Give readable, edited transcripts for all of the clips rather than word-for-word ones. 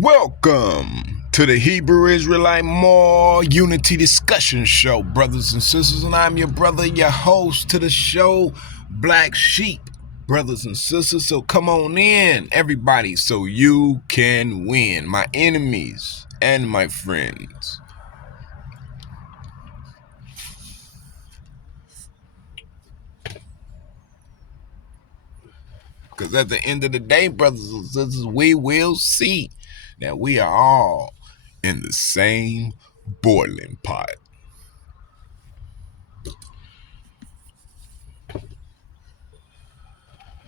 Welcome to the Hebrew Israelite More Unity Discussion Show, brothers and sisters, and I'm your brother, your host to the show, Black Sheep, brothers and sisters. So come on in, everybody, so you can win, my enemies and my friends. Because at the end of the day, brothers and sisters, we will see that we are all in the same boiling pot.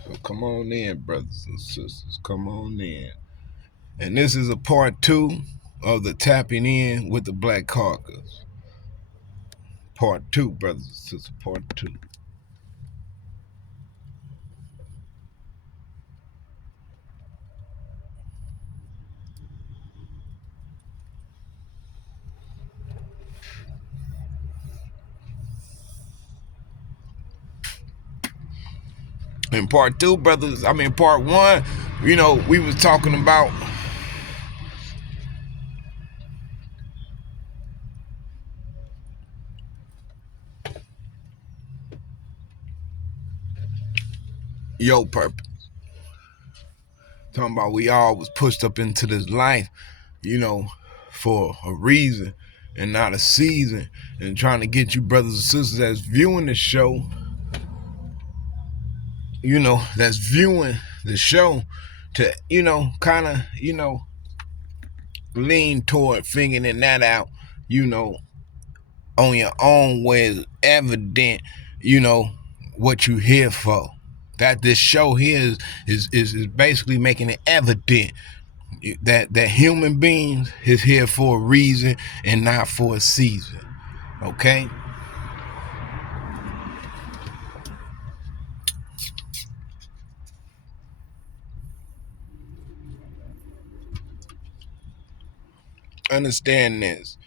So come on in, brothers and sisters. Come on in. And this is a part 2 of the tapping in with the Black Caucus. Part 2, brothers and sisters. Part 2. In part 2, brothers, part 1, we was talking about your purpose. Talking about we all was pushed up into this life, for a reason and not a season, and trying to get you brothers and sisters that's viewing the show, that's viewing the show to, kind of, lean toward figuring that out, on your own, where it's evident, what you here for. That this show here is basically making it evident that human beings is here for a reason and not for a season. Okay? Understand this.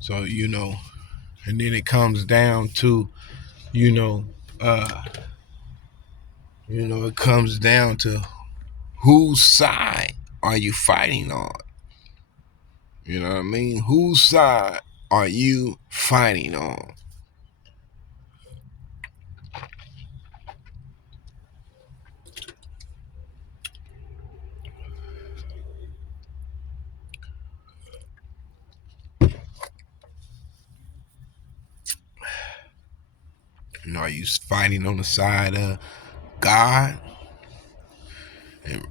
So, and then it comes down to, it comes down to whose side are you fighting on? You know what I mean? Whose side are you fighting on? And are you fighting on the side of God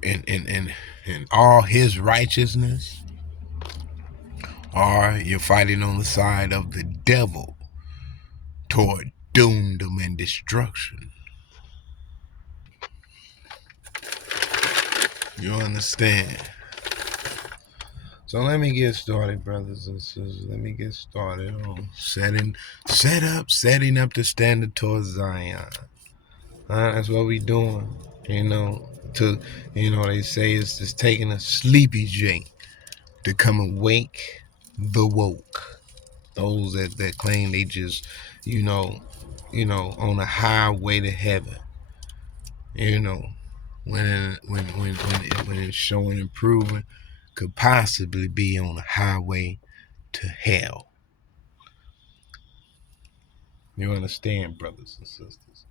and all his righteousness? Or you're fighting on the side of the devil toward doom and destruction? You understand? So let me get started, brothers and sisters. Let me get started on setting up the standard towards Zion. That's what we doing. They say it's just taking a sleepy J to come awake the woke. Those that claim they just, on a highway to heaven. When it's showing and proving could possibly be on a highway to hell. You understand, brothers and sisters?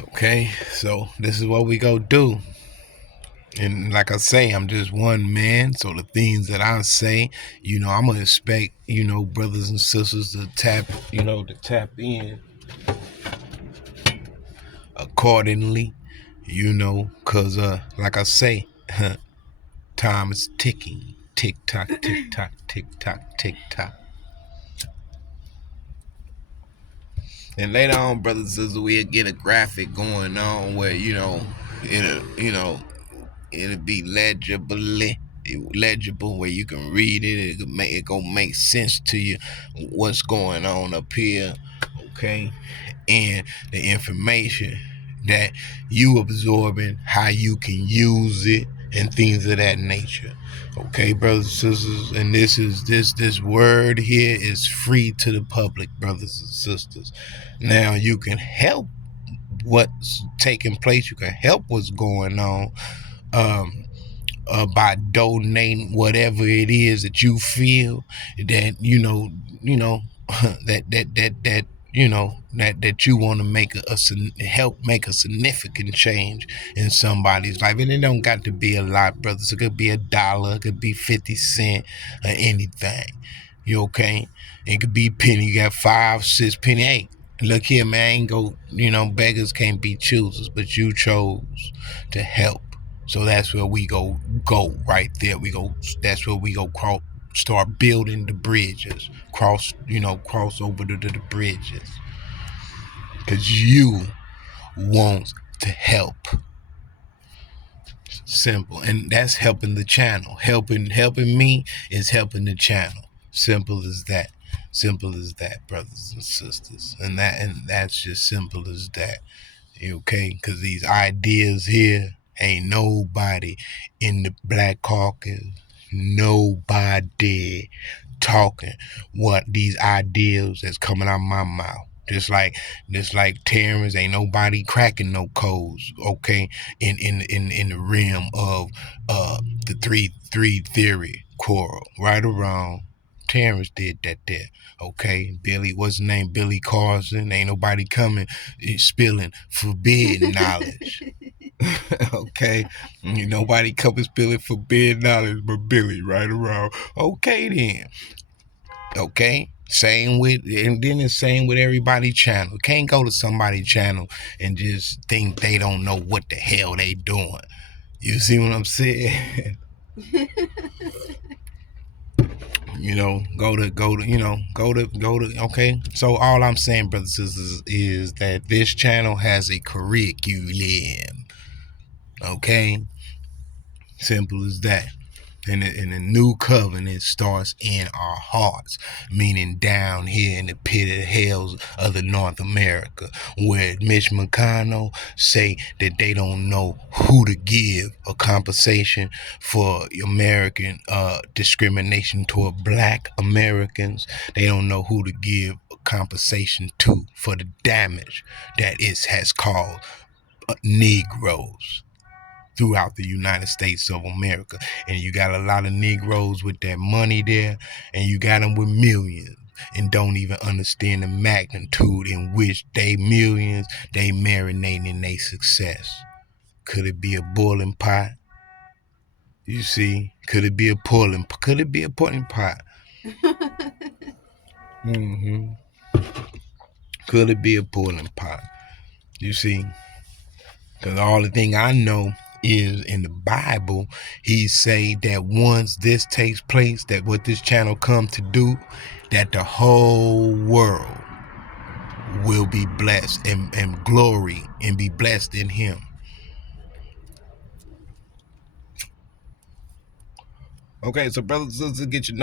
Okay, so this is what we go do. And like I say, I'm just one man, so the things that I say, I'm gonna expect, brothers and sisters to tap in accordingly, cause like I say, time is ticking. Tick tock, tick tock, tick tock, tick tock. And later on, brothers and sisters, we'll get a graphic going on where, it'll be legible where you can read it. It gonna make sense to you what's going on up here. okay, and the information that you absorbing, how you can use it, and things of that nature. Okay, brothers and sisters, and this word here is free to the public, brothers and sisters. Now you can help what's taking place. You can help what's going on. Um, by donating whatever it is that you feel that that that you want to make help make a significant change in somebody's life. And it don't got to be a lot, brothers. It could be $1, it could be 50 cents, or anything. You okay? It could be penny. You got 5, 6 penny. Hey, look here, man. I ain't go. Beggars can't be choosers, but you chose to help. So that's where we go right there. That's where we go start building the bridges. Cross over the bridges. Cause you want to help. Simple. And that's helping the channel. Helping me is helping the channel. Simple as that. Simple as that, brothers and sisters. And that's just simple as that. Okay, because these ideas here, ain't nobody in the Black Caucus, nobody talking what these ideas that's coming out of my mouth. Just like Terrence, ain't nobody cracking no codes, okay, in the realm of the three theory quarrel, right or wrong. Terrence did that there. Okay, Billy, what's his name? Billy Carson. Ain't nobody coming spilling forbidden knowledge. Okay, ain't nobody coming spilling forbidden knowledge but Billy, right or wrong. Okay then. Okay. And then it's same with everybody's channel. Can't go to somebody's channel and just think they don't know what the hell they doing. You see what I'm saying? Okay. So all I'm saying, brothers and sisters, is that this channel has a curriculum. Okay. Simple as that. And the new covenant starts in our hearts, meaning down here in the pit of hells of the North America, where Mitch McConnell say that they don't know who to give a compensation for American discrimination toward Black Americans. They don't know who to give a compensation to for the damage that it has caused Negroes throughout the United States of America. And you got a lot of Negroes with that money there, and you got them with millions and don't even understand the magnitude in which they marinate in their success. Could it be a boiling pot? You see, could it be a boiling pot? Mm-hmm. Could it be a boiling pot? You see, because all the thing I know is in the Bible, he say that once this takes place, that what this channel come to do, that the whole world will be blessed and glory and be blessed in him. Okay, so brothers and sisters, get your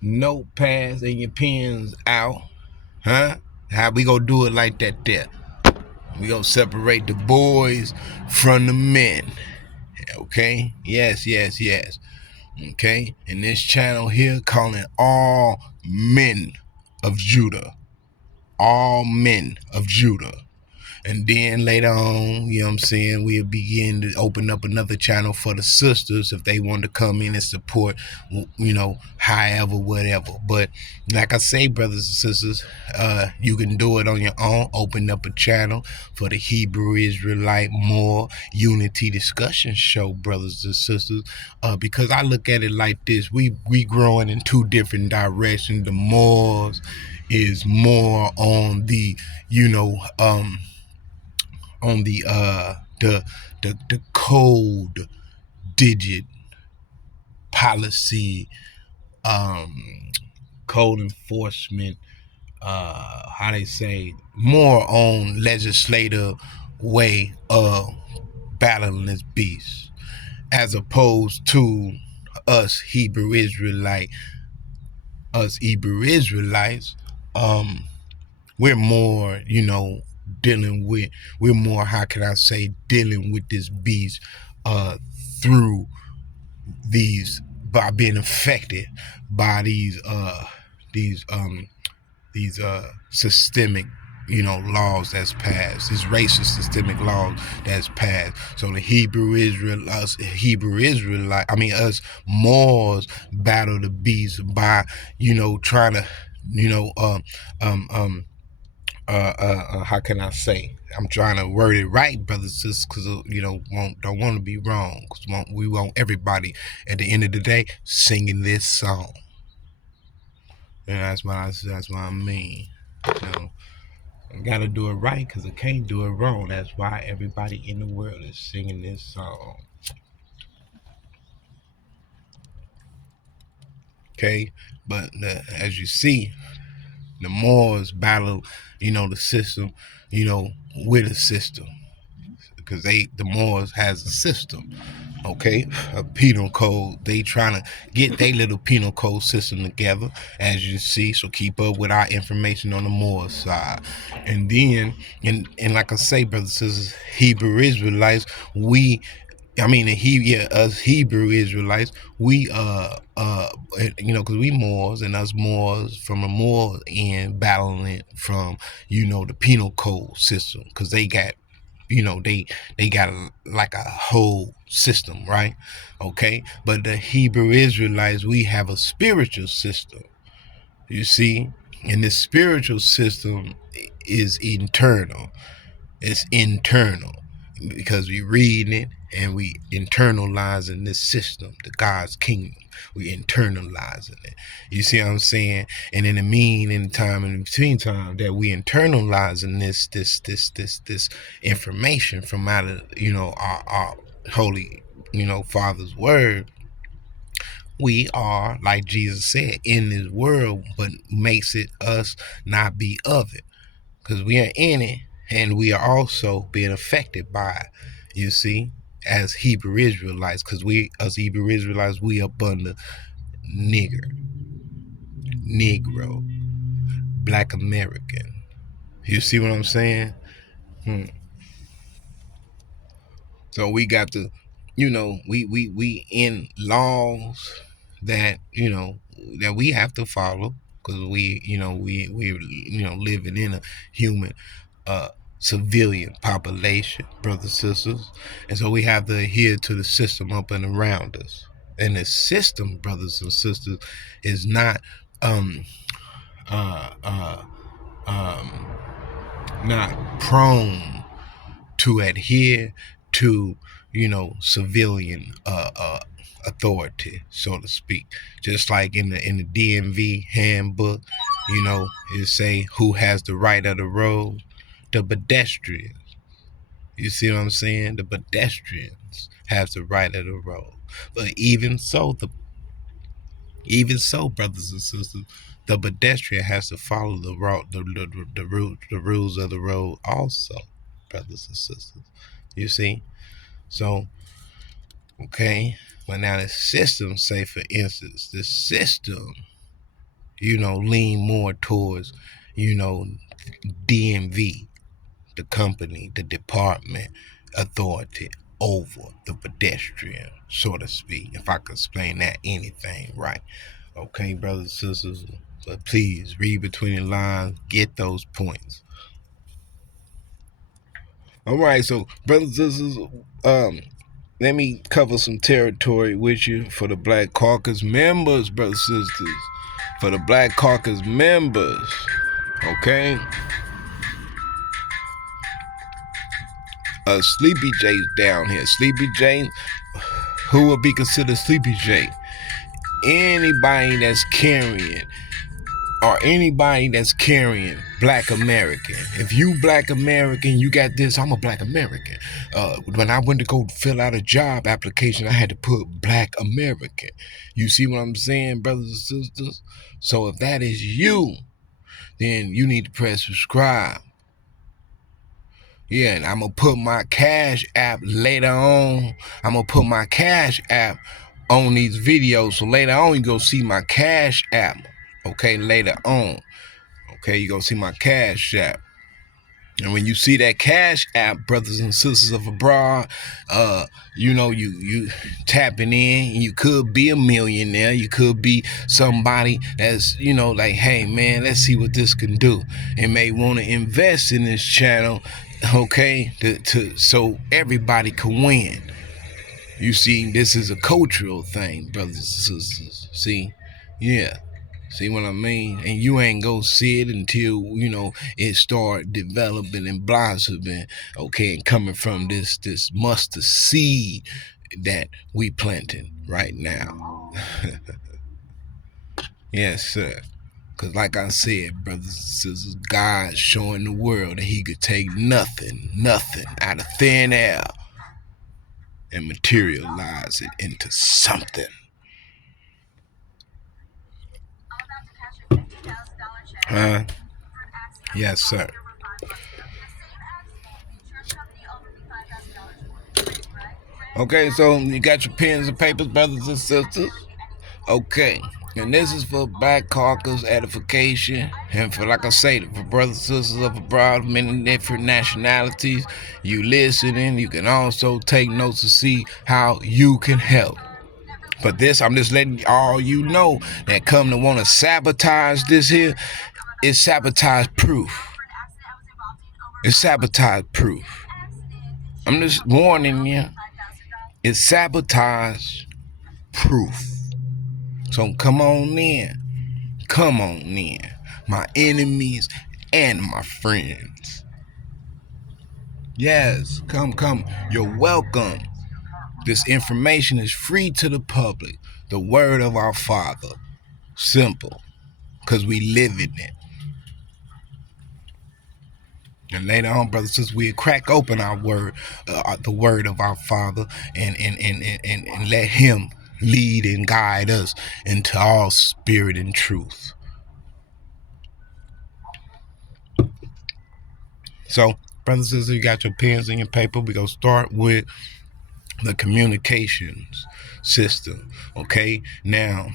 notepads and your pens out. Huh? How we gonna do it like that there? We gonna separate the boys from the men. Okay? Yes. Okay? And this channel here calling all men of Judah. All men of Judah. And then later on, you know what I'm saying, we'll begin to open up another channel for the sisters if they want to come in and support, however, whatever. But like I say, brothers and sisters, you can do it on your own. Open up a channel for the Hebrew Israelite More Unity Discussion Show, brothers and sisters, because I look at it like this. We growing in two different directions. The Moors is more on the, on the code digit policy, code enforcement, how they say, more on legislative way of battling this beast, as opposed to us Hebrew Israelites, we're more, dealing with, we're more, how can I say, dealing with this beast through these, by being affected by these systemic, laws that's passed, these racist systemic laws that's passed. So the Hebrew Israelite, I mean us Moors, battle the beast by, trying to, you know, um, um, how can I say? I'm trying to word it right, brothers, just because don't want to be wrong. Cause we want everybody at the end of the day singing this song, and that's what I mean. I gotta do it right because I can't do it wrong. That's why everybody in the world is singing this song. Okay, but as you see, the Moors battle, the system, with the system, because the Moors has a system. Okay, a penal code. They trying to get their little penal code system together, as you see. So keep up with our information on the Moor side, and then, and like I say, brothers and sisters, Hebrew Israelites, us Hebrew Israelites, we because we Moors, and us Moors from the Moor end battling from, the penal code system, because they got, they got like a whole system, right? Okay, but the Hebrew Israelites, we have a spiritual system, you see, and this spiritual system is internal. It's internal because we reading it and we internalizing this system, the God's kingdom. We internalizing it. You see what I'm saying? And in the between time that we internalizing this information from out of, our holy, Father's word, we are, like Jesus said, in this world, but makes it us not be of it, because we are in it and we are also being affected by it. You see, as Hebrew Israelites, because we, as Hebrew Israelites, we up under nigger, Negro, Black American. You see what I'm saying? So we got to, we in laws that, that we have to follow, because we living in a human, uh civilian population, brothers and sisters, and so we have to adhere to the system up and around us. And the system, brothers and sisters, is not um uh uh um not prone to adhere to, civilian authority, so to speak. Just like in the DMV handbook, it say who has the right of the road, the pedestrian. You see what I'm saying? The pedestrians have the right of the road. But even so, brothers and sisters, the pedestrian has to follow the route, the rules of the road also, brothers and sisters. You see? So, okay. But now the system, say for instance, the system, lean more towards, DMV, the company, the department, authority over the pedestrian, so to speak, if I could explain that anything right. Okay, brothers and sisters, but please read between the lines, get those points. All right, so brothers and sisters, let me cover some territory with you for the Black Caucus members, brothers and sisters. For the Black Caucus members, okay? Sleepy J's down here. Sleepy J, who will be considered Sleepy J? Anybody that's carrying, Black American. If you Black American, you got this. I'm a Black American. When I went to go fill out a job application, I had to put Black American. You see what I'm saying, brothers and sisters? So if that is you, then you need to press subscribe. Yeah, and I'm gonna put my Cash App later on. I'm gonna put my Cash App on these videos, so later on you go see my Cash App. Okay, later on. Okay, you're gonna see my Cash App. And when you see that Cash App, brothers and sisters of abroad, you tapping in. You could be a millionaire. You could be somebody that's, like, hey man, let's see what this can do. And may want to invest in this channel, okay, so everybody can win. You see, this is a cultural thing, brothers and sisters. See, yeah. See what I mean? And you ain't go see it until, it start developing and blossoming, okay, and coming from this mustard seed that we planting right now. Yes, sir. Because like I said, brothers and sisters, God's showing the world that he could take nothing out of thin air and materialize it into something. Huh? Yes, sir. Okay, so you got your pens and papers, brothers and sisters. Okay, and this is for Black Caucus edification, and for, like I say, for brothers and sisters of abroad, many different nationalities. You listening, you can also take notes to see how you can help. But this, I'm just letting all you know that come to want to sabotage this here, it's sabotage proof. It's sabotage proof. I'm just warning you. It's sabotage proof. So come on in. Come on in. My enemies and my friends. Yes, come. You're welcome. This information is free to the public. The word of our Father. Simple. Because we live in it. And later on, brothers, since we crack open our word, the word of our Father, and let him lead and guide us into all spirit and truth. So, brothers and sisters, you got your pens and your paper. We're going to start with the communications system. Okay, now,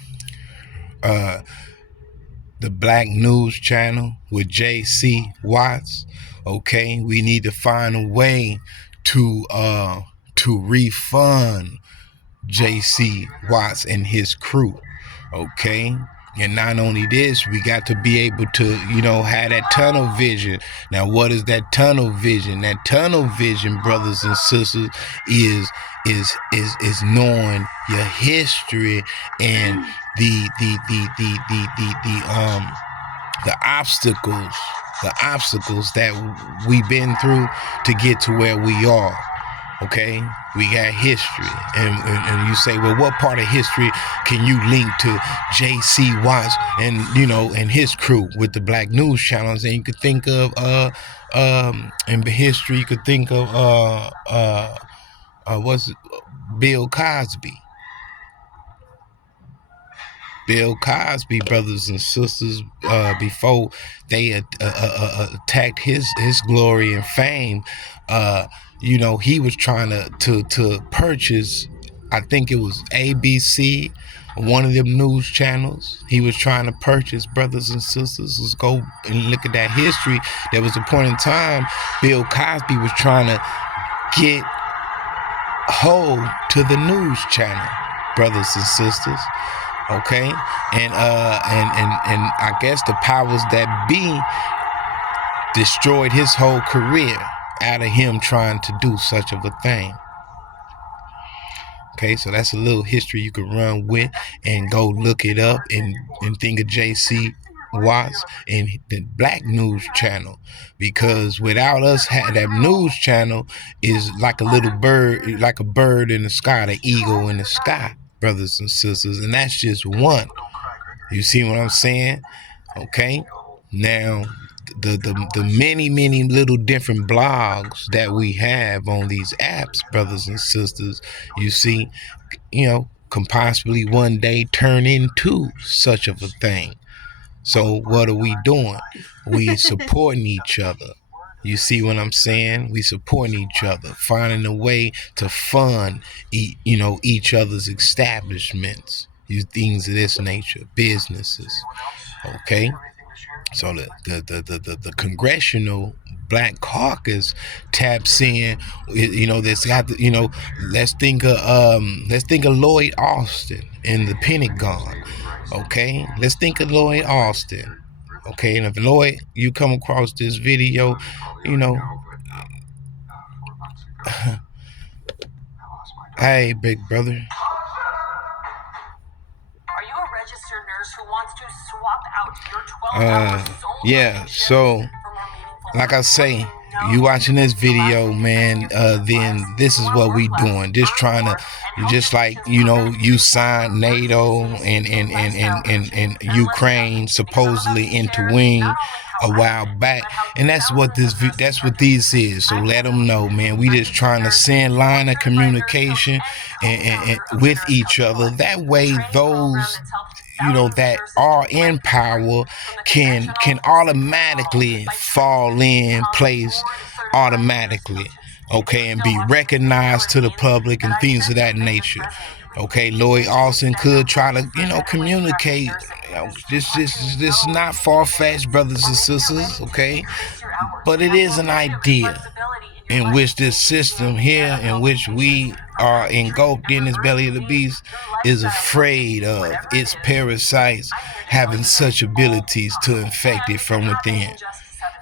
the Black News Channel with J.C. Watts. Okay, we need to find a way to refund J.C. Watts and his crew. Okay, and not only this, we got to be able to, have that tunnel vision. Now, what is that tunnel vision? That tunnel vision, brothers and sisters, is knowing your history and the obstacles that we've been through to get to where we are. Okay, we got history, and you say, well, what part of history can you link to J.C. Watts and and his crew with the Black News channels? And you could think of in history, you could think of what's it? Bill Cosby. Bill Cosby, brothers and sisters, before they attacked his glory and fame, he was trying to purchase, I think it was ABC, one of them news channels. He was trying to purchase, brothers and sisters. Let's go and look at that history. There was a point in time Bill Cosby was trying to get hold to the news channel, brothers and sisters. Okay, and I guess the powers that be destroyed his whole career out of him trying to do such of a thing. Okay, so that's a little history you can run with and go look it up and think of J.C. Watts and the Black News Channel, because without us, that news channel is like a little bird, like a bird in the sky, the eagle in the sky, brothers and sisters, and that's just one. You see what I'm saying? Okay. Now, the many little different blogs that we have on these apps, brothers and sisters, you see, can possibly one day turn into such of a thing. So what are we doing? We supporting each other. You see what I'm saying? We supporting each other, finding a way to fund, each other's establishments, things of this nature, businesses. Okay. So the Congressional Black Caucus taps in. That's got let's think of Lloyd Austin in the Pentagon. Okay, let's think of Lloyd Austin. Okay, and if Lloyd, you come across this video, you know, hey, big brother. Are you a registered nurse who wants to swap out your 12-hour yeah, so like I say, you watching this video, man, then this is what we doing. Just like, you signed NATO and Ukraine supposedly intervened a while back. And that's what this is. So let them know, man, we just trying to send line of communication and with each other. That way those that are in power can automatically fall in place automatically, okay, and be recognized to the public and things of that nature. Okay, Lloyd Austin could try to communicate. This is not far-fetched, brothers and sisters, okay, but it is an idea in which this system here, in which we are engulfed in this belly of the beast, is afraid of its parasites having such abilities to infect it from within.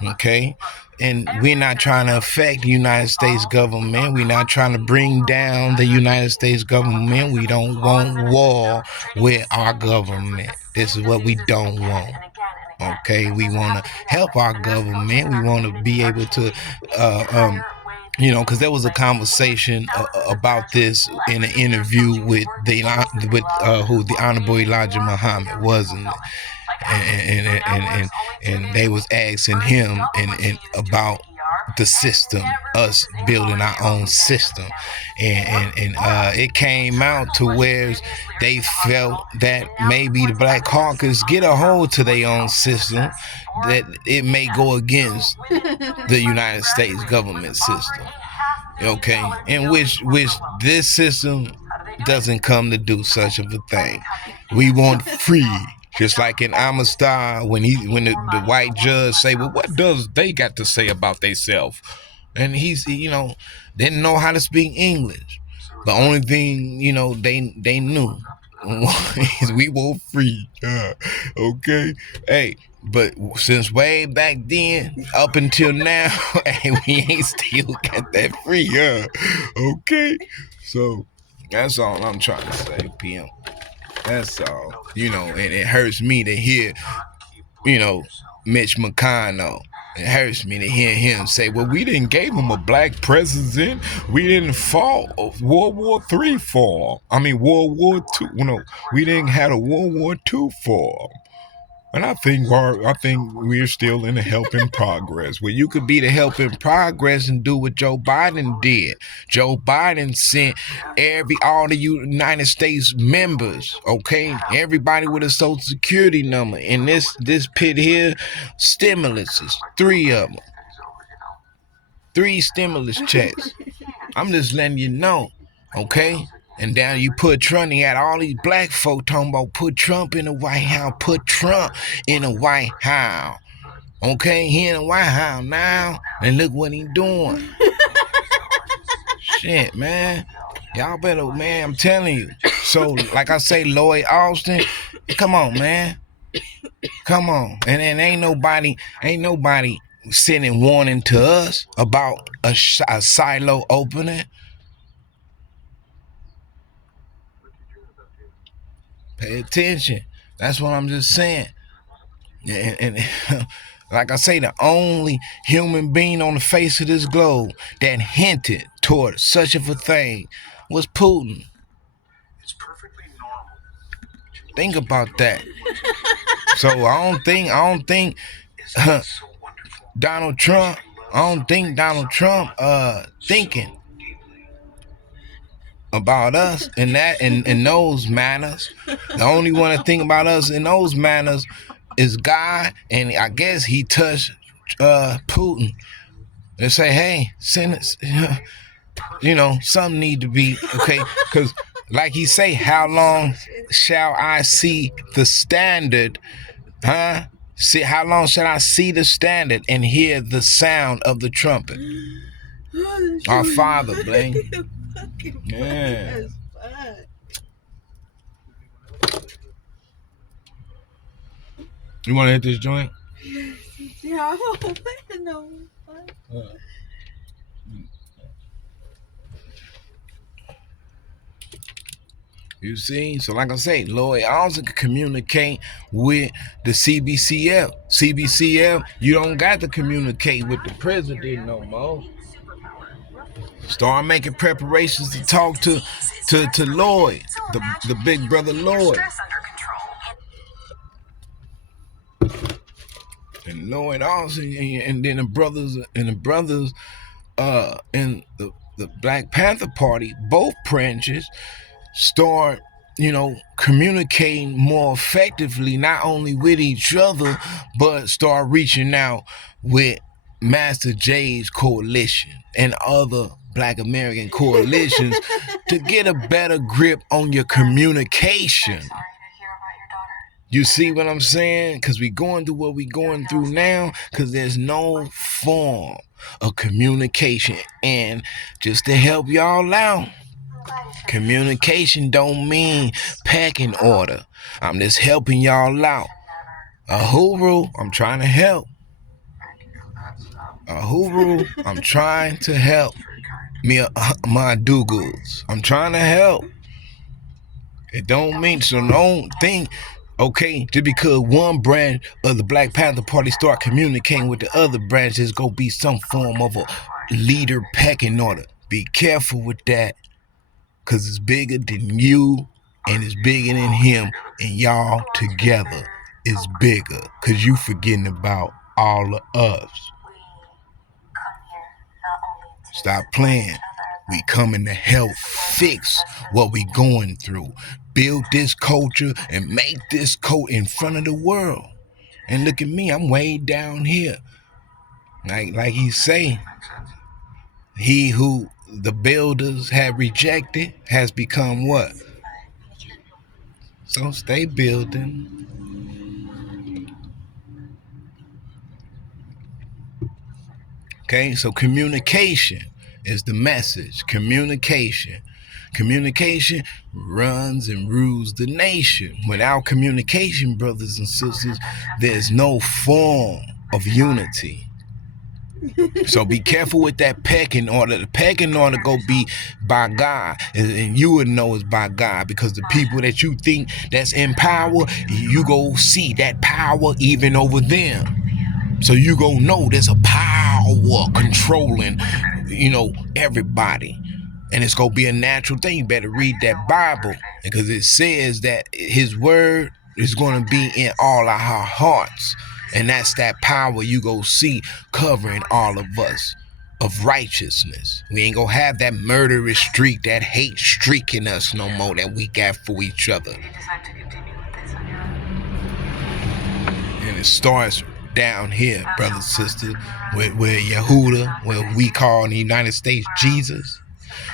Okay? And we're not trying to affect the United States government. We're not trying to bring down the United States government. We don't want war with our government. This is what we don't want. Okay? We want to help our government. We want to be able to because there was a conversation about this in an interview with who the Honorable Elijah Muhammad, wasn't it? And they was asking him and about the system, us building our own system, and it came out to where they felt that maybe the Black Caucus get a hold to their own system, that it may go against the United States government system. Okay, in which this system doesn't come to do such of a thing. We want free. Just like in Amistad, when the white judge say, well, what does they got to say about themselves? And he's, didn't know how to speak English. The only thing, they knew is we want free. Okay? Hey, but since way back then, up until now, hey, we ain't still got that free, okay? So, that's all I'm trying to say, PM. That's all. And it hurts me to hear, Mitch McConnell. It hurts me to hear him say, well, we didn't give him a black president. We didn't fall World War III for him. I mean, World War II. We didn't have a World War II for him. And I think we're still in a help in progress. Well, you could be the help in progress and do what Joe Biden did. Joe Biden sent all the United States members, okay, everybody with a social security number. And this pit here, stimuluses, 3 of them, 3 stimulus checks. I'm just letting you know, okay. And down you put Trump, and you had all these black folk talking about put Trump in the White House, put Trump in the White House. Okay, he in the White House now, and look what he doing. Shit, man. Y'all better, man, I'm telling you. So, like I say, Lloyd Austin, come on, man. Come on. And ain't nobody sending warning to us about a silo opening. Pay attention. That's what I'm just saying. And like I say, the only human being on the face of this globe that hinted toward such of a thing was Putin. It's perfectly normal. Think about that. So I don't think Donald Trump thinking about us in those manners. The only one to think about us in those manners is God, and I guess he touched Putin and say, hey, send us, something need to be okay, because like he say, how long shall I see the standard, See, how long shall I see the standard and hear the sound of the trumpet? Our Father, Blaine. Yeah. You want to hit this joint? Yeah, no. You see? So like I say, Lloyd Austin can communicate with the CBCF. CBCF, you don't got to communicate with the president no more. Start making preparations to talk to Lloyd, the big brother Lloyd. And Lloyd Austin, and then the brothers in the Black Panther Party, both branches, start, communicating more effectively, not only with each other, but start reaching out with Master J's coalition and other Black American coalitions to get a better grip on your communication. You see what I'm saying? Because we going through what we going through now because there's no form of communication. And just to help y'all out, communication don't mean packing order. I'm just helping y'all out. Ahuru, I'm trying to help. Ahuru, I'm trying to help. My Dougals, I'm trying to help. It don't mean, so don't think, okay, just because one branch of the Black Panther Party start communicating with the other branch, there's gonna be some form of a leader pecking order. Be careful with that, because it's bigger than you and it's bigger than him, and y'all together is bigger, because you forgetting about all of us. Stop playing. We coming to help fix what we going through. Build this culture and make this code in front of the world. And look at me, I'm way down here. Like he say, he who the builders had rejected has become what? So stay building. Okay, so communication is the message. Communication runs and rules the nation. Without communication, brothers and sisters, there's no form of unity. So be careful with that pecking order. The pecking order go be by God, and you would know it's by God, because the people that you think that's in power, you go see that power even over them. So you gonna know there's a power controlling, everybody. And it's gonna be a natural thing. You better read that Bible, because it says that his word is gonna be in all of our hearts. And that's that power you go see covering all of us of righteousness. We ain't gonna have that murderous streak, that hate streaking us no more that we got for each other. And it starts down here, brothers and sisters, where Yehuda, where we call in the United States Jesus,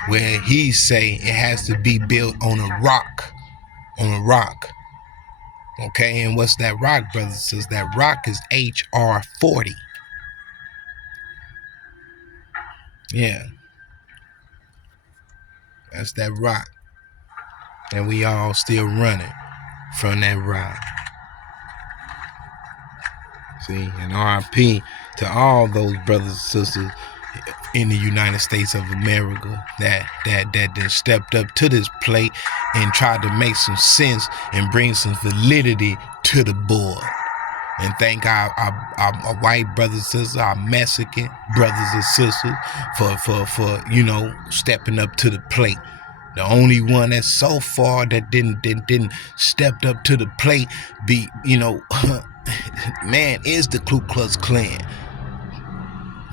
where he say it has to be built on a rock. Okay, and what's that rock, brothers and sisters? That rock is HR 40. Yeah, that's that rock. And we all still running from that rock. See, and RIP to all those brothers and sisters in the United States of America that stepped up to this plate and tried to make some sense and bring some validity to the board. And thank our white brothers and sisters, our Mexican brothers and sisters for stepping up to the plate. The only one that's so far that didn't stepped up to the plate man, is the Ku Klux Klan.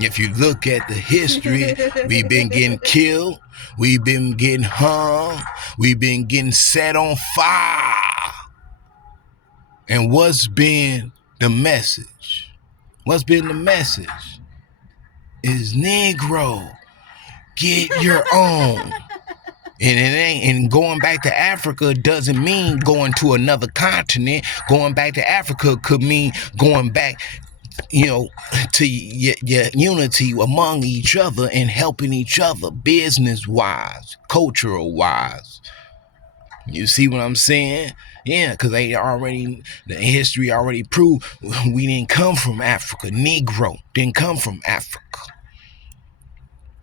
If you look at the history, we've been getting killed, we've been getting hung, we've been getting set on fire. And what's been the message? What's been the message? Is Negro, get your own. And it ain't, and going back to Africa doesn't mean going to another continent. Going back to Africa could mean going back, to your unity among each other and helping each other, business wise, cultural wise. You see what I'm saying? Yeah, because the history already proved we didn't come from Africa. Negro didn't come from Africa.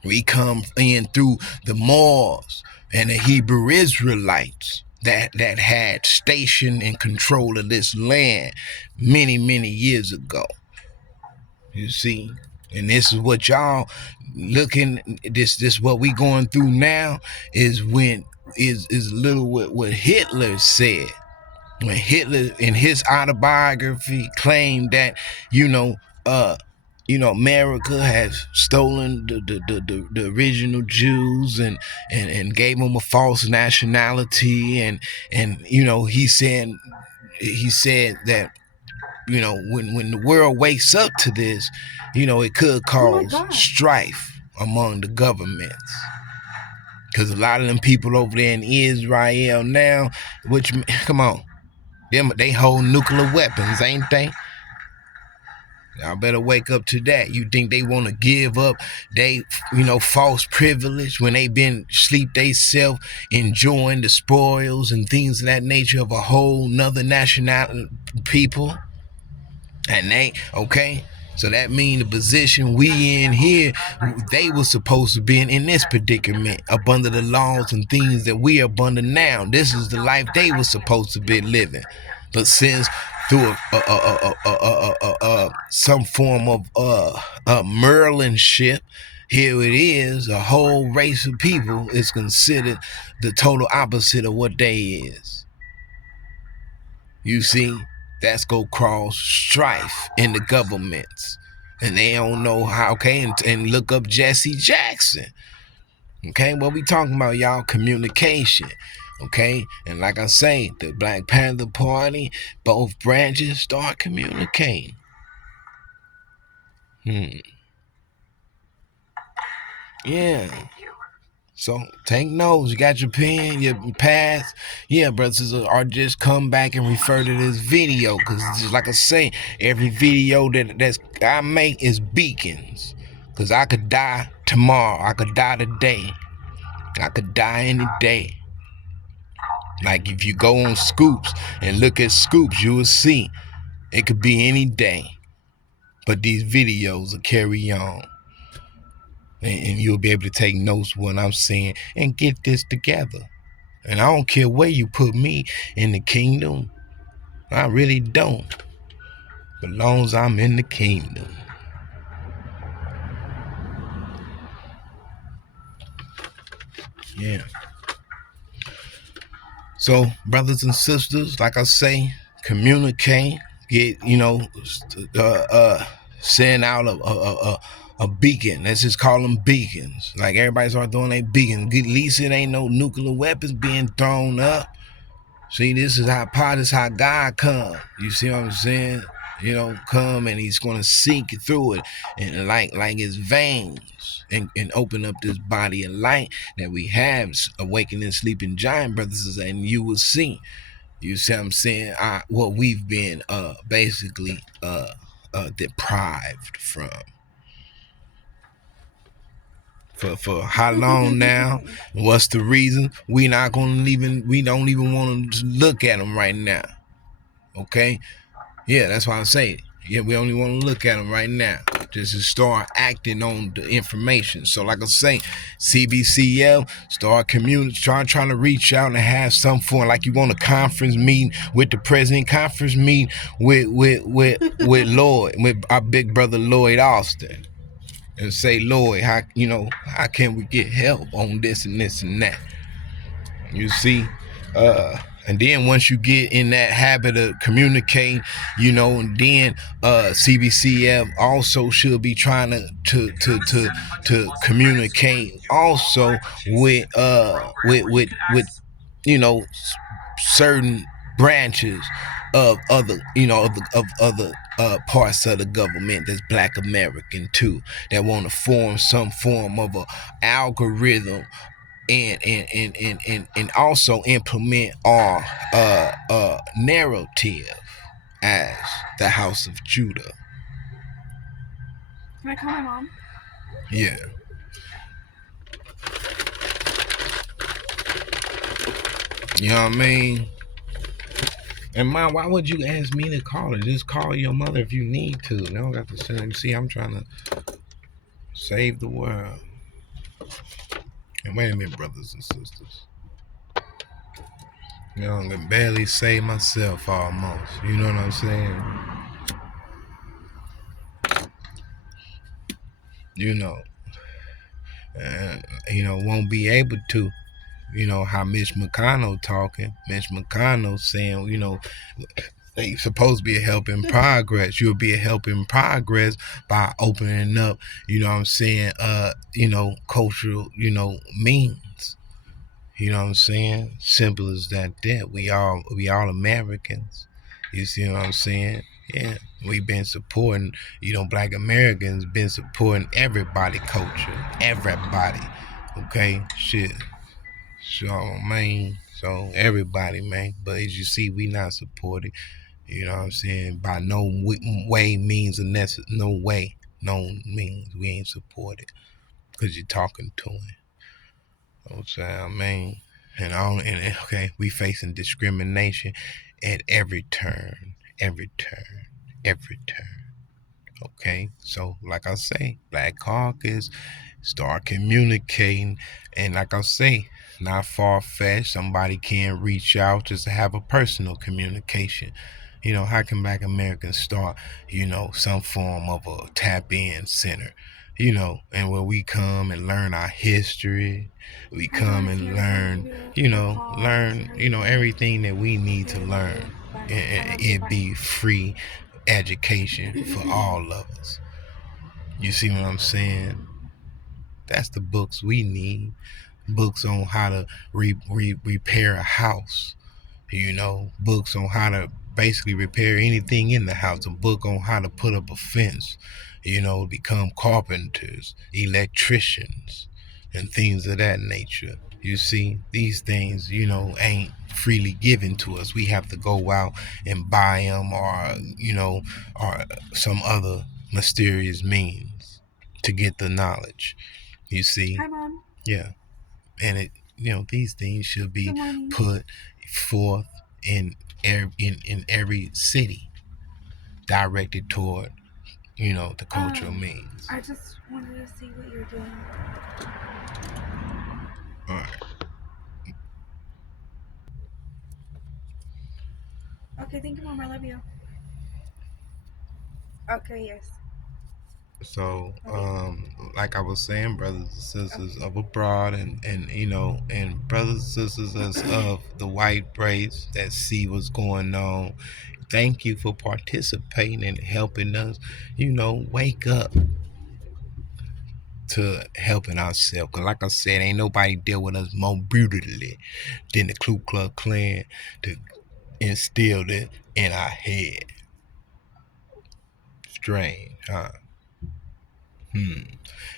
We come in through the Moors and the Hebrew Israelites that had station and control of this land many, many years ago. You see? And this is what y'all looking, this what we going through now is little what Hitler said. When Hitler in his autobiography claimed that, America has stolen the original Jews and gave them a false nationality, and he said that, when the world wakes up to this, it could cause strife among the governments. Because a lot of them people over there in Israel now, come on, they hold nuclear weapons, ain't they? Y'all better wake up to that. You think they want to give up they, false privilege when they been sleep they self enjoying the spoils and things of that nature of a whole nother national people? And so that mean the position we in here, they were supposed to be in this predicament, up under the laws and things that we are under now. This is the life they were supposed to be living. But since through some form of Merlinship, here it is, a whole race of people is considered the total opposite of what they is. You see, that's go cause strife in the governments. And they don't know how, okay, and look up Jesse Jackson. Okay, what we talking about, y'all? Communication. Okay, and like I say, the Black Panther Party, both branches start communicating. Yeah. So take notes. You got your pen, your pass. Yeah, brothers, or just come back and refer to this video, because just like I say, every video that's I make is beacons. Because I could die tomorrow. I could die today. I could die any day. Like if you go on Scoops and look at Scoops, you will see it could be any day. But these videos will carry on. And you'll be able to take notes what I'm saying and get this together. And I don't care where you put me in the kingdom. I really don't. But long as I'm in the kingdom. Yeah. So, brothers and sisters, like I say, communicate. Get, send out a beacon. Let's just call them beacons. Like everybody start doing their beacons. At least it ain't no nuclear weapons being thrown up. See, this is how God come. You see what I'm saying? Come and he's going to sink through it and like his veins and open up this body of light that we have, awakening sleeping giant brothers, and you will see. You see what I'm saying? What we've been basically deprived from. For how long now? What's the reason? We don't even want to look at them right now. Okay? Yeah, that's why I say, yeah, we only want to look at them right now. Just to start acting on the information. So like I say, CBCL, start trying to reach out and have some form, like you want a conference meeting with the president, conference meeting with Lloyd, with our big brother Lloyd Austin. And say, Lloyd, how can we get help on this and this and that? You see, and then once you get in that habit of communicating, and then CBCF also should be trying to communicate also with certain branches of other of other parts of the government that's Black American too, that want to form some form of a algorithm and also implement our narrative as the house of Judah. Can I call my mom? Yeah. You know what I mean? And Mom, why would you ask me to call her? Just call your mother if you need to. You don't have to say, see, I'm trying to save the world. And wait a minute, brothers and sisters. You know, I can barely save myself almost. You know what I'm saying? You know, won't be able to. You know how Mitch McConnell talking. Mitch McConnell saying, they supposed to be a help in progress. You'll be a help in progress by opening up, you know what I'm saying, cultural, means. You know what I'm saying? Simple as that. We all Americans. You see what I'm saying? Yeah. We've been supporting, black Americans been supporting everybody culture. Everybody. Okay? Shit. So, man, so everybody, man. But as you see, we not supported. You know what I'm saying? By no way means no way, no means we ain't supported because you're talking to him. You know what I'm saying? I mean, okay, we facing discrimination at every turn, every turn, every turn. Okay, so like I say, Black Caucus, start communicating, and like I say, not far fetched. Somebody can reach out just to have a personal communication. How can Black Americans start, some form of a tap in center? And where we come and learn our history, we come and learn, everything that we need to learn, and it be free education for all of us. You see what I'm saying? That's the books we need. Books on how to repair a house. Books on how to basically repair anything in the house. A book on how to put up a fence. Become carpenters, electricians, and things of that nature. You see, these things, ain't freely given to us. We have to go out and buy them, or some other mysterious means to get the knowledge. You see? Hi, Mom. Yeah. And these things should be put forth in every city, directed toward, the cultural means. I just wanted to see what you're doing. All right. Okay, thank you, Mom. I love you. Okay, yes. So, like I was saying, brothers and sisters of abroad, and brothers and sisters of the white race that see what's going on, thank you for participating and helping us, wake up to helping ourselves. Because, like I said, ain't nobody deal with us more brutally than the Ku Klux Klan to instill it in our head. Strange, huh?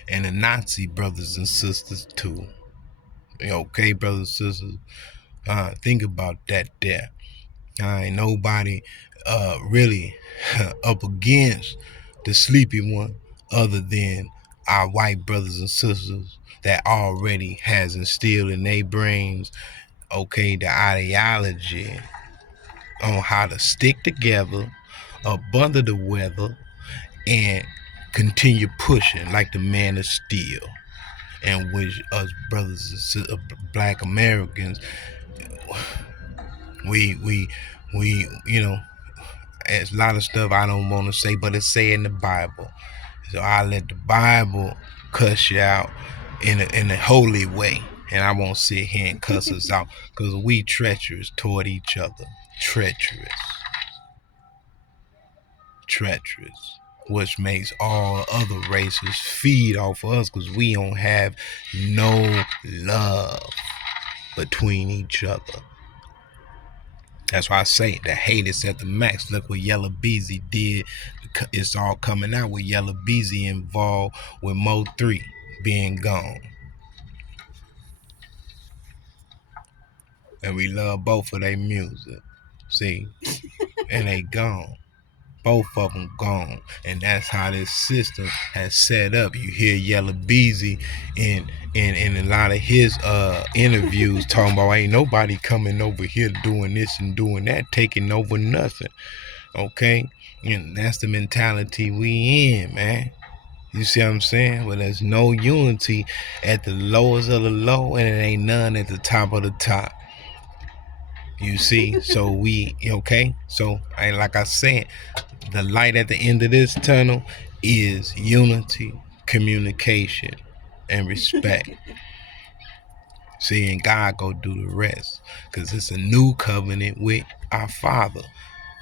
And the Nazi brothers and sisters, too. Okay, brothers and sisters, think about that there. Ain't nobody really up against the sleepy one other than our white brothers and sisters that already has instilled in their brains, okay, the ideology on how to stick together up under the weather and continue pushing like the man of steel, and which us brothers and sisters, black Americans, we it's a lot of stuff I don't want to say, but it's say in the Bible. So I let the Bible cuss you out in a holy way, and I won't sit here and cuss us out because we treacherous toward each other. Treacherous, which makes all other races feed off of us because we don't have no love between each other. That's why I say the hate is at the max. Look what Yellow Beezy did. It's all coming out with Yellow Beezy involved with Mo 3 being gone. And we love both of their music. See? And they gone. Both of them gone. And that's how this system has set up. You hear Yella Beezy in a lot of his interviews talking about ain't nobody coming over here doing this and doing that, taking over nothing. Okay? And that's the mentality we in, man. You see what I'm saying? Well, there's no unity at the lowest of the low, and it ain't none at the top of the top. You see? So we, okay? So, like I said, the light at the end of this tunnel is unity, communication, and respect. See, and God go do the rest. Because it's a new covenant with our Father.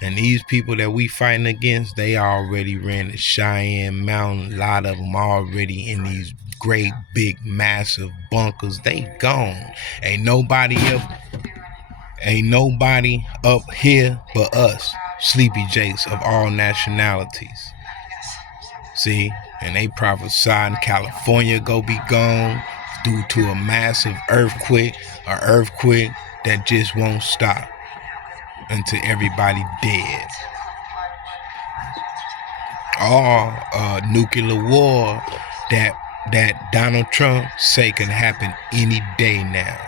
And these people that we fighting against, they already ran the Cheyenne Mountain. A lot of them already in these great, big, massive bunkers. They gone. Ain't nobody up here but us, Sleepy Jakes of all nationalities. See, and they prophesied California go be gone due to a massive earthquake, that just won't stop until everybody dead. Or nuclear war that Donald Trump say can happen any day now.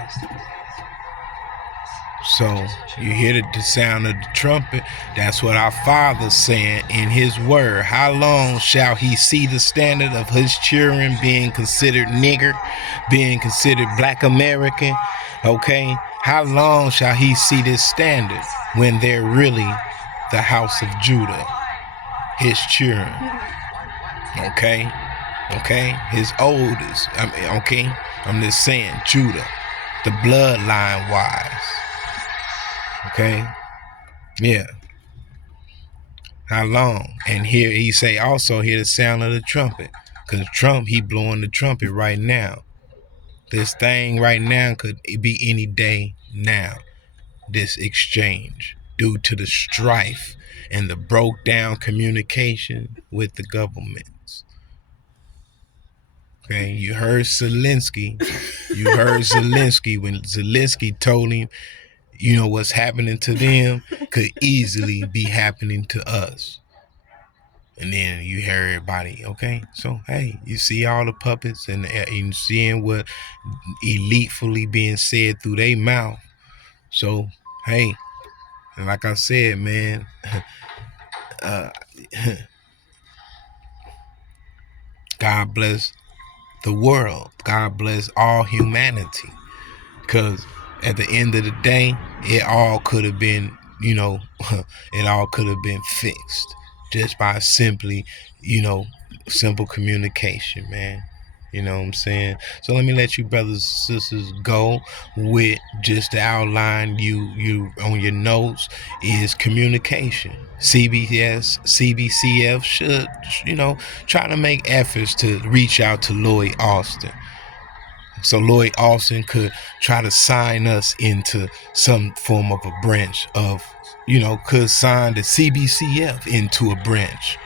So you hear the sound of the trumpet. That's what our Father's saying in his word. How long shall he see the standard of his children being considered nigger, being considered black American? Okay. How long shall he see this standard when they're really the house of Judah, his children? Okay. Okay. His oldest. Okay. I'm just saying Judah, the bloodline wise. Okay. Yeah. How long? And here he say also hear the sound of the trumpet. Because Trump, he blowing the trumpet right now. This thing right now could be any day now. This exchange due to the strife and the broke down communication with the governments. Okay, you heard Zelensky. When Zelensky told him, what's happening to them could easily be happening to us. And then you hear everybody, okay? So, hey, you see all the puppets and seeing what elitefully being said through their mouth. So, hey, and like I said, man, God bless the world. God bless all humanity. Because at the end of the day, it all could have been, it all could have been fixed just by simply, simple communication, man. You know what I'm saying? So let me let you brothers and sisters go with just the outline you on your notes is communication. CBCF should, try to make efforts to reach out to Lloyd Austin. So Lloyd Austin could try to sign us into some form of a branch of, could sign the CBCF into a branch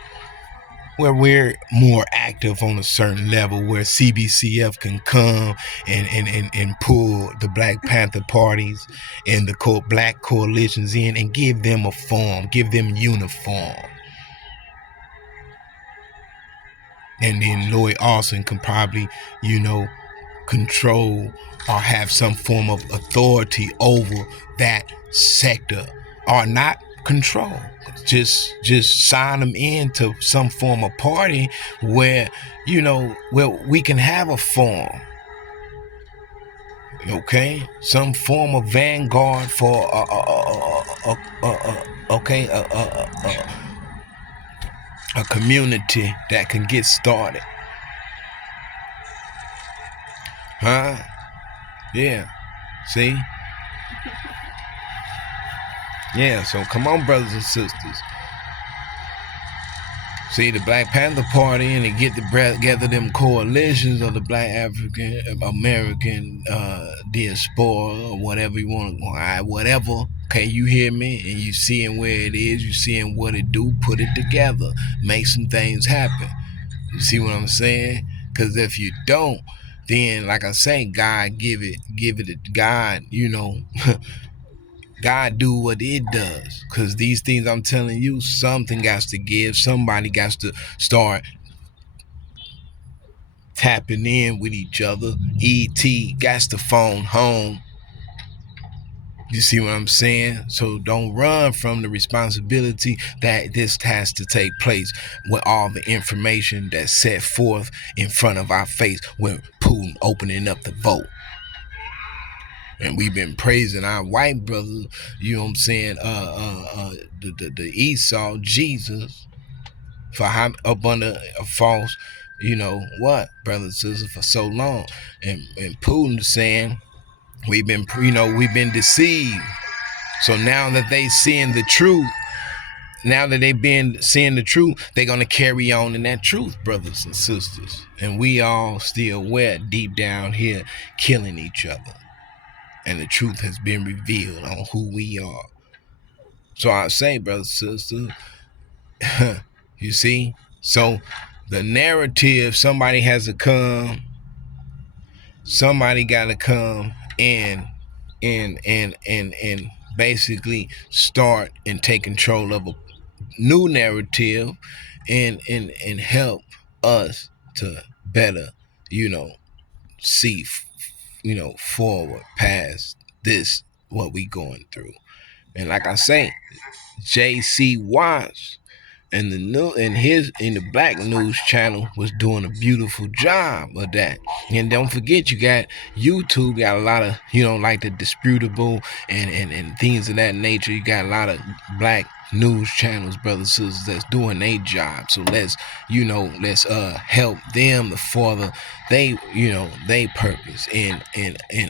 where we're more active on a certain level, where CBCF can come and pull the Black Panther parties and the black coalitions in and give them a form, give them uniform. And then Lloyd Austin can probably, control or have some form of authority over that sector, or not control, just sign them into some form of party where where we can have a form, okay, some form of vanguard for a community that can get started. Huh? Yeah. See? Yeah, so come on, brothers and sisters. See, the Black Panther Party, and they get together them coalitions of the Black African American diaspora, or whatever you want to, whatever. Okay, you hear me? And you seeing where it is, you seeing what it do, put it together, make some things happen. You see what I'm saying? Because if you don't, then like I say, God give it to God, God do what it does. Cause these things I'm telling you, something got to give. Somebody got to start tapping in with each other. ET got to phone home. You see what I'm saying? So don't run from the responsibility that this has to take place with all the information that's set forth in front of our face when Putin opening up the vote. And we've been praising our white brothers, you know what I'm saying, the Esau, Jesus, for how up under a false, what, brothers and sisters, for so long. And Putin saying we've been deceived. So now that they seeing the truth, now that they've been seeing the truth, they're gonna carry on in that truth, brothers and sisters. And we all still wet deep down here killing each other. And the truth has been revealed on who we are. So I say, brothers and sisters, you see? So the narrative, somebody gotta come and basically start and take control of a new narrative and help us to better, see, forward past this, what we going through. And like I say, JC Watts and the Black News channel was doing a beautiful job of that. And don't forget, you got YouTube, got a lot of, like the disputable and things of that nature. You got a lot of black news channels, brothers and sisters, that's doing their job. So let's help them to further they purpose in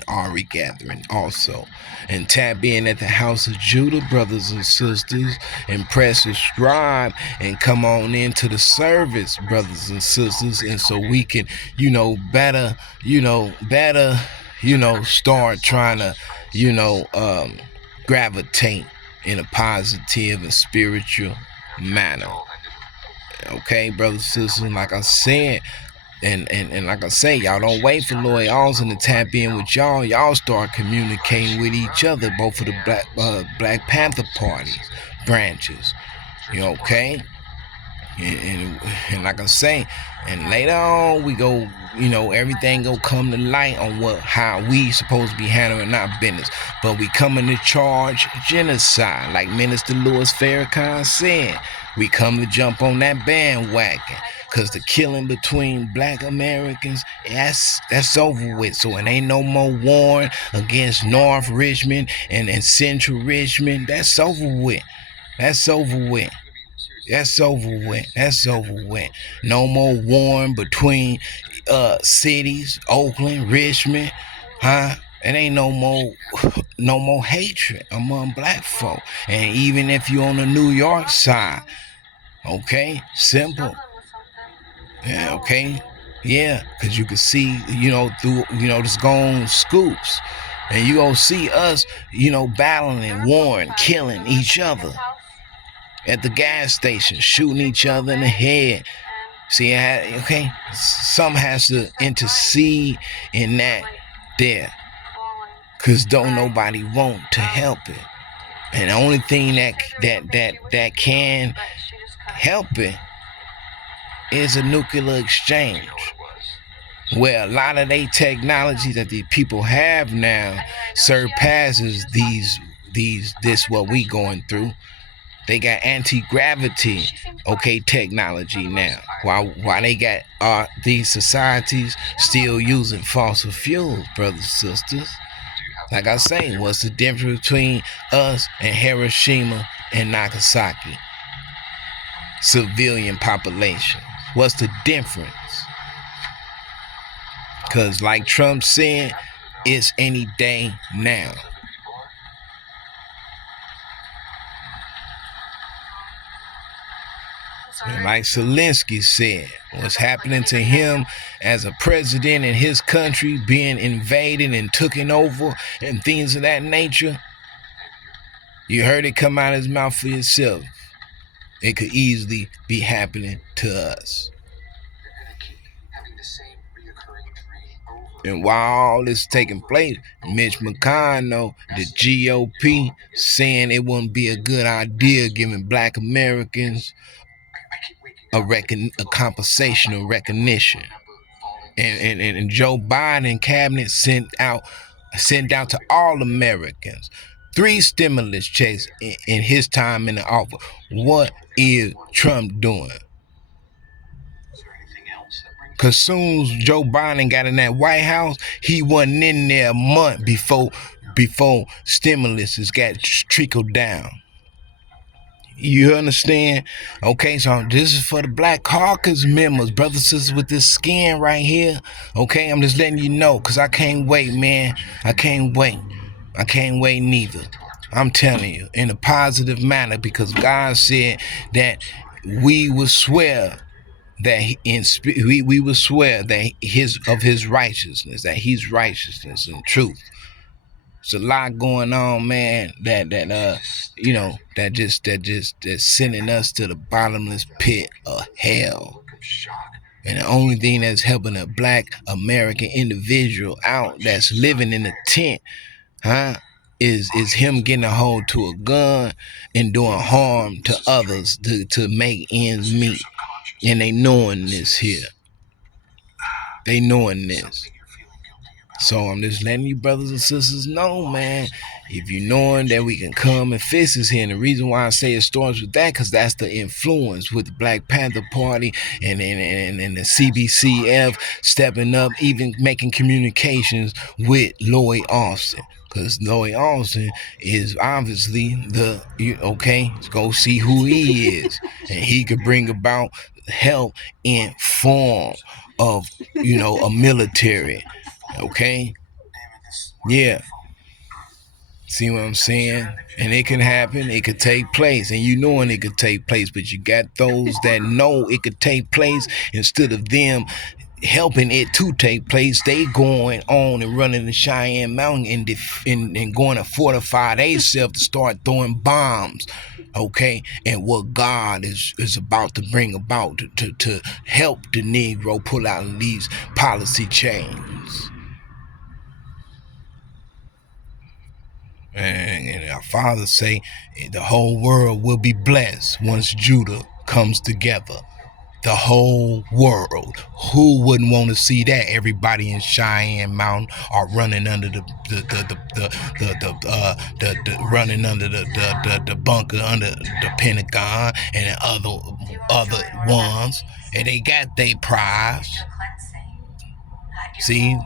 our regathering also. And tap in at the House of Judah, brothers and sisters, and press subscribe and come on into the service, brothers and sisters. And so we can, better, start trying to, gravitate in a positive and spiritual manner. Okay, brothers and sisters, like I said, and like I say, y'all don't wait for Lloyd Austin to tap in with y'all. Y'all start communicating with each other, both of the Black Panther parties, branches. Okay? And like I say, and later on we go, everything go come to light on how we supposed to be handling our business. But we coming to charge genocide, like Minister Louis Farrakhan said. We come to jump on that bandwagon, cause the killing between black Americans, that's over with. So it ain't no more war against North Richmond and Central Richmond. That's over with. That's over with. That's over with. That's over with. No more war between cities, Oakland, Richmond, huh? It ain't no more hatred among black folk. And even if you on the New York side, okay, simple. Yeah, okay. Yeah, because you can see, through, just go on scoops. And you gonna see us, battling, warring, killing each other at the gas station, shooting each other in the head. See, okay, some has to intercede in that there, cause don't nobody want to help it. And the only thing that can help it is a nuclear exchange, where a lot of the technology that these people have now surpasses this what we going through. They got anti-gravity, okay, technology now. While they got these societies still using fossil fuels, brothers and sisters. Like I say, what's the difference between us and Hiroshima and Nagasaki? Civilian population. What's the difference? Because like Trump said, it's any day now. And like Zelensky said, what's happening to him as a president in his country, being invaded and taken over and things of that nature, you heard it come out of his mouth for yourself. It could easily be happening to us. And while all this is taking place, Mitch McConnell, the GOP, saying it wouldn't be a good idea giving black Americans a compensation or recognition. And Joe Biden cabinet sent out to all Americans 3 stimulus checks in his time in the office. What is Trump doing? Because soon as Joe Biden got in that White House, he wasn't in there a month before stimulus got trickled down. You understand? Okay, so this is for the Black Caucus members, brothers and sisters with this skin right here. Okay, I'm just letting you know, because I can't wait, man. I can't wait. I can't wait neither. I'm telling you, in a positive manner, because God said that we will swear that we will swear that his righteousness, that he's righteousness and truth. It's a lot going on, man, that that's sending us to the bottomless pit of hell. And the only thing that's helping a black American individual out that's living in a tent, is him getting a hold to a gun and doing harm to others to make ends meet. And they knowing this here. They knowing this. So I'm just letting you brothers and sisters know, man, if you knowing that we can come and fix this here. And the reason why I say it starts with that, because that's the influence with the Black Panther Party and the CBCF stepping up, even making communications with Lloyd Austin. Because Lloyd Austin is obviously go see who he is. And he could bring about help in form of, a military. Okay? Yeah. See what I'm saying? And it can happen. It could take place. And you knowing it could take place. But you got those that know it could take place. Instead of them helping it to take place, they going on and running the Cheyenne Mountain and going to fortify themselves to start throwing bombs. Okay? And what God is about to bring about to help the Negro pull out of these policy chains. And our fathers say the whole world will be blessed once Judah comes together. The whole world. Who wouldn't want to see that? Everybody in Cheyenne Mountain are running under the bunker under the Pentagon and the other ones, and they got their prize. See.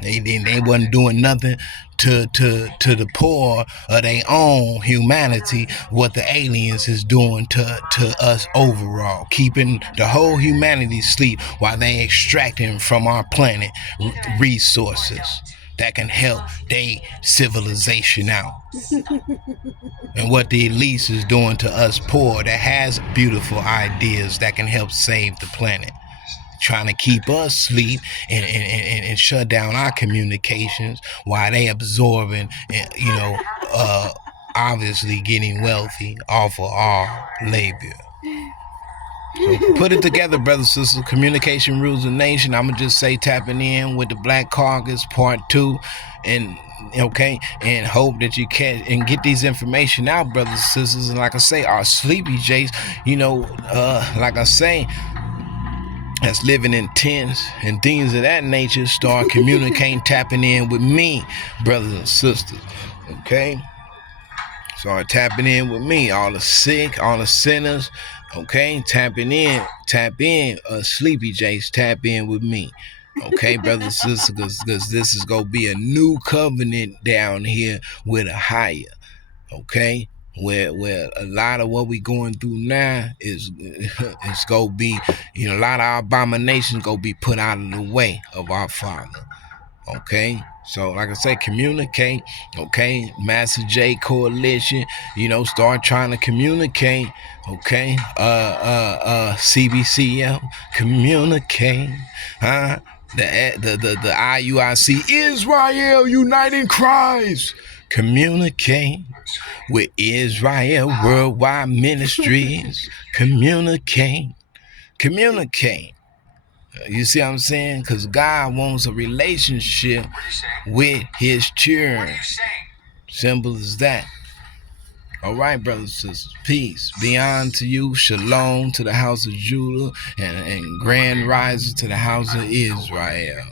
They wasn't doing nothing to the poor of their own humanity, what the aliens is doing to us overall, keeping the whole humanity asleep while they extracting from our planet resources that can help their civilization out. And what the elites is doing to us poor that has beautiful ideas that can help save the planet. Trying to keep us asleep and shut down our communications while they absorbing, obviously getting wealthy off of our labor. So put it together, brothers and sisters. Communication rules the nation. I'ma just say tapping in with the Black Caucus Part 2, and hope that you can and get these information out, brothers and sisters. And like I say, our sleepy jays, like I say, that's living in tents and things of that nature, start communicating, tapping in with me, brothers and sisters. Okay? Start tapping in with me. All the sick, all the sinners. Okay? Tap in. Sleepy Jays, tap in with me. Okay, brothers and sisters, because this is going to be a new covenant down here with a higher. Okay? Where a lot of what we going through now is gonna be, a lot of our abominations gonna be put out of the way of our Father. Okay, so like I say, communicate. Okay, Master J Coalition. Start trying to communicate. Okay, CBCM, communicate. The IUIC, Israel Uniting Christ, communicate with Israel Worldwide Ministries. Communicate. You see what I'm saying? Because God wants a relationship with his children. Simple as that. All right, brothers and sisters. Peace. Beyond to you. Shalom to the house of Judah. And grand rising to the house of Israel.